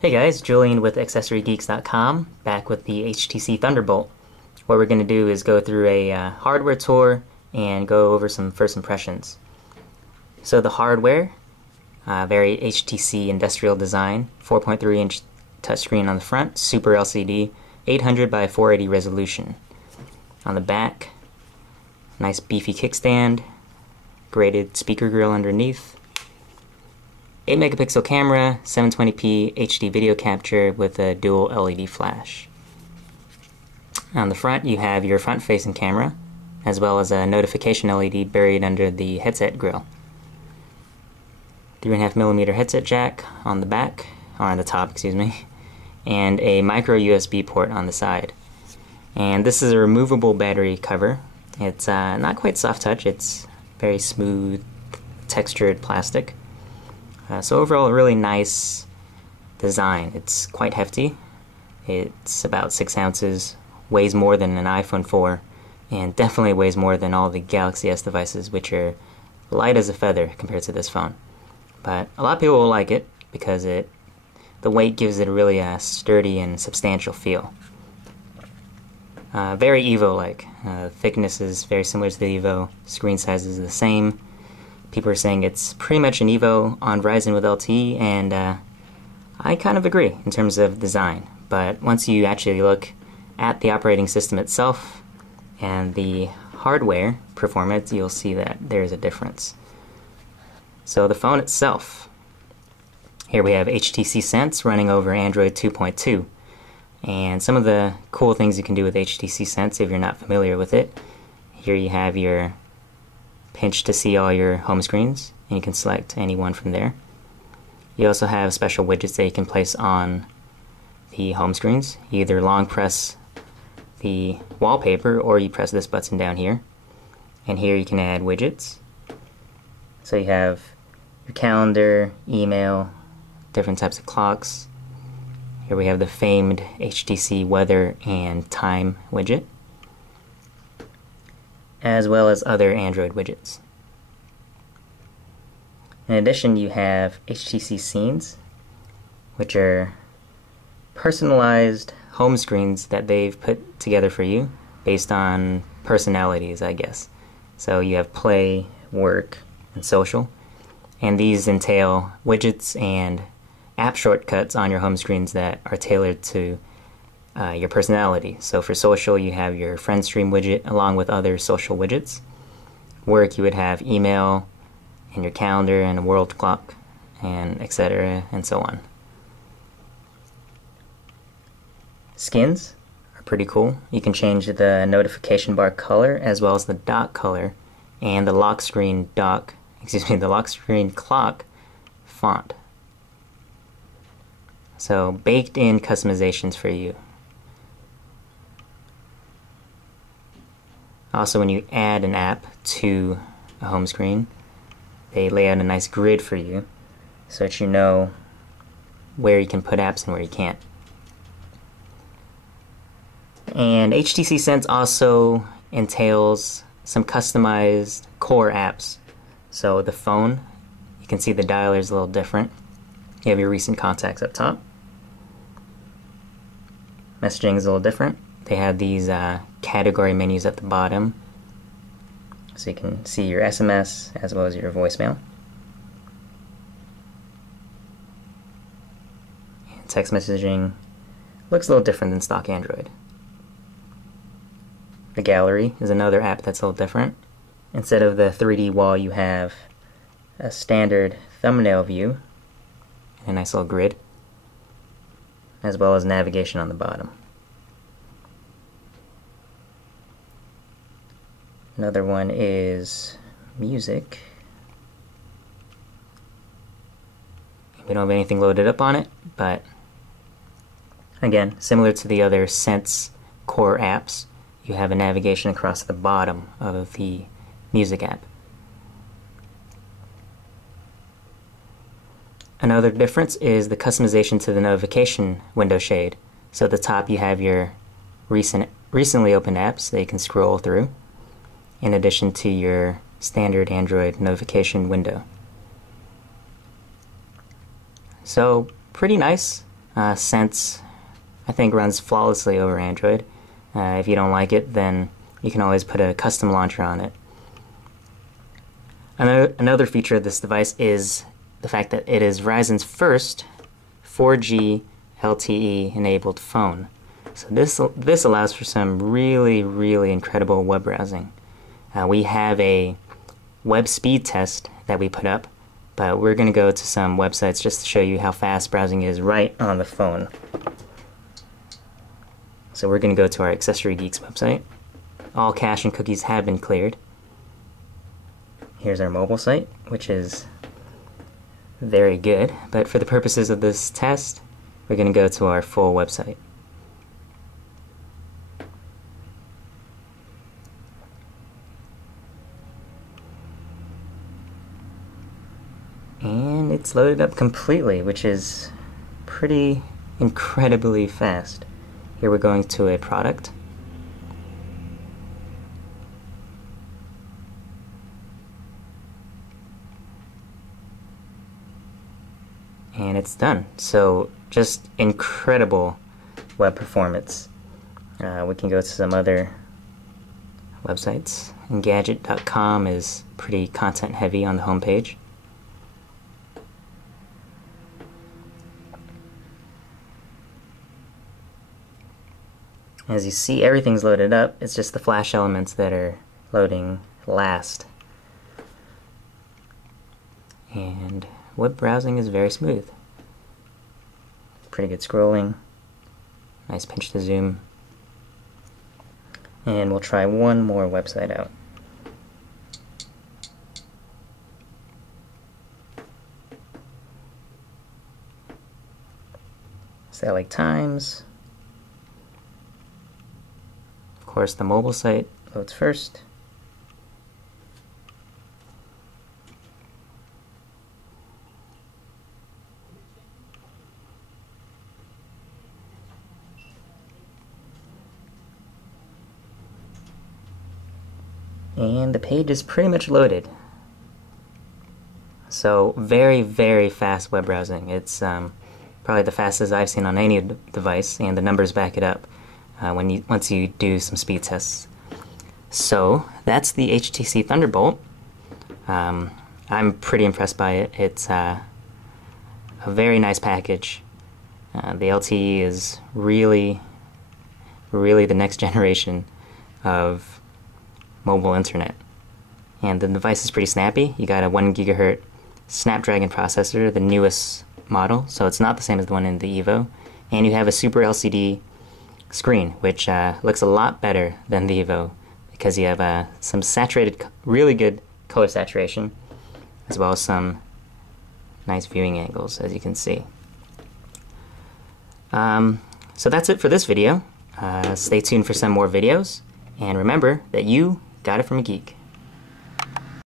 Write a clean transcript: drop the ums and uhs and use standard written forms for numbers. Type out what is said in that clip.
Hey guys, Julian with AccessoryGeeks.com, back with the HTC Thunderbolt. What we're going to do is go through a hardware tour and go over some first impressions. So the hardware, very HTC industrial design, 4.3-inch touchscreen on the front, Super LCD, 800 by 480 resolution. On the back, nice beefy kickstand, graded speaker grill underneath, 8 megapixel camera, 720p HD video capture with a dual LED flash. On the front you have your front facing camera, as well as a notification LED buried under the headset grill. 3.5mm headset jack on the back, or on the top, excuse me, and a micro USB port on the side. And this is a removable battery cover. It's not quite soft touch, it's very smooth textured plastic. So overall, a really nice design. It's quite hefty. It's about 6 ounces, weighs more than an iPhone 4, and definitely weighs more than all the Galaxy S devices, which are light as a feather compared to this phone. But a lot of people will like it because the weight gives it a really sturdy and substantial feel. Very Evo-like. Thickness is very similar to the Evo. Screen size is the same. People are saying it's pretty much an Evo on Verizon with LTE, and I kind of agree in terms of design. But once you actually look at the operating system itself and the hardware performance, you'll see that there's a difference. So the phone itself, here we have HTC Sense running over Android 2.2. And some of the cool things you can do with HTC Sense if you're not familiar with it. Here you have your pinch to see all your home screens, and you can select any one from there. You also have special widgets that you can place on the home screens. You either long press the wallpaper or you press this button down here, and here you can add widgets. So you have your calendar, email, different types of clocks. Here we have the famed HTC weather and time widget, as well as other Android widgets. In addition, you have HTC Scenes, which are personalized home screens that they've put together for you based on personalities, I guess. So you have play, work, and social, and these entail widgets and app shortcuts on your home screens that are tailored to your personality. So for social, you have your friend stream widget along with other social widgets. Work, you would have email and your calendar and a world clock, and etc. and so on. Skins are pretty cool. You can change the notification bar color as well as the dock color and the lock screen the lock screen clock font. So baked in customizations for you. Also, when you add an app to a home screen, they lay out a nice grid for you so that you know where you can put apps and where you can't. And HTC Sense also entails some customized core apps. So the phone, you can see the dialer is a little different. You have your recent contacts up top. Messaging is a little different. They have these category menus at the bottom, so you can see your SMS as well as your voicemail. And text messaging looks a little different than stock Android. The gallery is another app that's a little different. Instead of the 3D wall, you have a standard thumbnail view, a nice little grid, as well as navigation on the bottom. Another one is music. We don't have anything loaded up on it, but again, similar to the other Sense Core apps, you have a navigation across the bottom of the music app. Another difference is the customization to the notification window shade. So at the top you have your recently opened apps that you can scroll through, in addition to your standard Android notification window. So pretty nice. Sense, I think, runs flawlessly over Android. If you don't like it, then you can always put a custom launcher on it. Another feature of this device is the fact that it is Verizon's first 4G LTE enabled phone. So this allows for some really, really incredible web browsing. We have a web speed test that we put up, but we're going to go to some websites just to show you how fast browsing is right on the phone. So we're going to go to our Accessory Geeks website. All cache and cookies have been cleared. Here's our mobile site, which is very good, but for the purposes of this test, we're going to go to our full website. And it's loaded up completely, which is pretty incredibly fast. Here we're going to a product. And it's done. So just incredible web performance. We can go to some other websites. Engadget.com is pretty content heavy on the homepage. As you see, everything's loaded up. It's just the flash elements that are loading last. And web browsing is very smooth. Pretty good scrolling. Nice pinch to zoom. And we'll try one more website out. Salt Lake Times. Of course, the mobile site loads first. And the page is pretty much loaded. So very, very fast web browsing. It's probably the fastest I've seen on any device, and the numbers back it up once you do some speed tests. So that's the HTC Thunderbolt. I'm pretty impressed by it. It's a very nice package. The LTE is really, really the next generation of mobile internet. And the device is pretty snappy. You got a 1 GHz Snapdragon processor, the newest model, so it's not the same as the one in the Evo. And you have a Super LCD screen, which looks a lot better than the Evo because you have some saturated, really good color saturation, as well as some nice viewing angles, as you can see. So that's it for this video. Stay tuned for some more videos, and remember that you got it from a geek.